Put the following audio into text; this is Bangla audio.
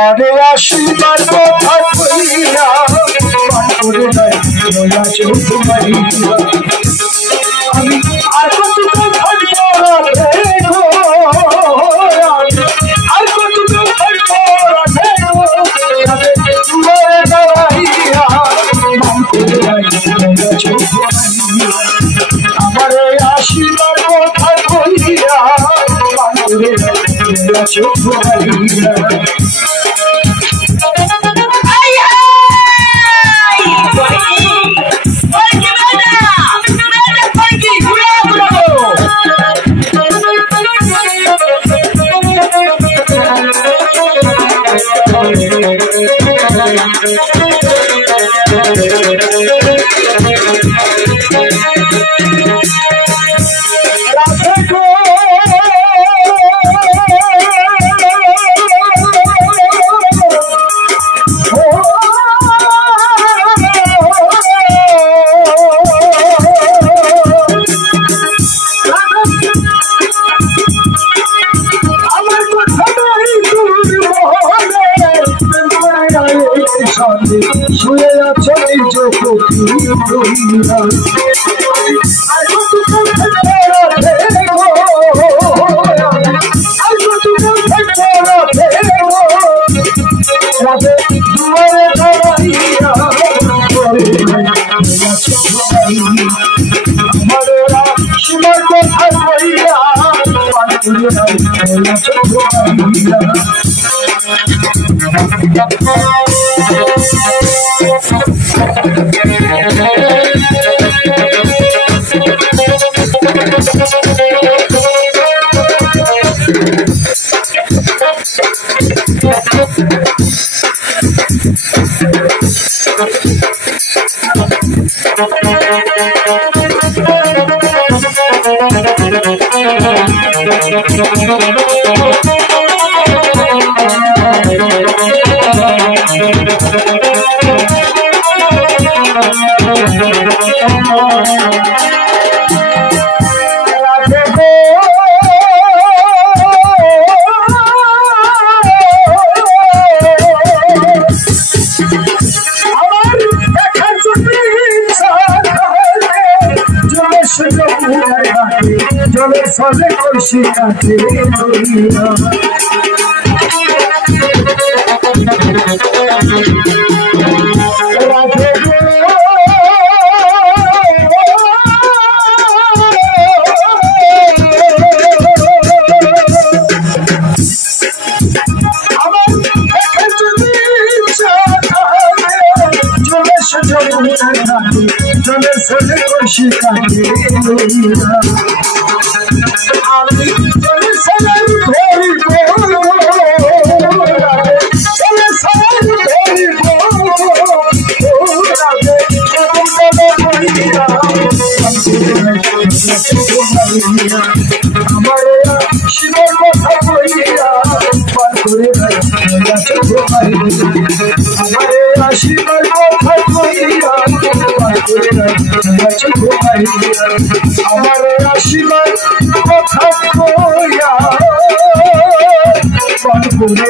আমারে আশীর্বাদ কথা কইয়া করে নাই নয়া চোখ মারিয়া আমি আর কতটা থাকবো রাধে গো আর কতটা থাকবো রাধে গো তোমার দাঁড়াইয়া করে নাই নয়া চোখ মারিয়া আমারে আশীর্বাদ কথা কইয়া করে নাই নয়া চোখ মারিয়া শুয়ে আছো এই জগতি দুনিয়া আর কত কথা রাধে গো আর কত কথা রাধে গো রাধে দুয়ারে দাঁড়াইয়া আমারা সীমার কথা কইয়া জলে সবে কইছি কাছে দুনিয়া রাধে গো আমার যদি জলে সবে কইছি কাছে দুনিয়া আমি চলে সবাই ধরি চলে সবাই ধরি আমার শিবের কথা কইয়া পার করে আমার শিবের কথা কইয়া পার করে আমার শিবের কথা কইয়া পার করে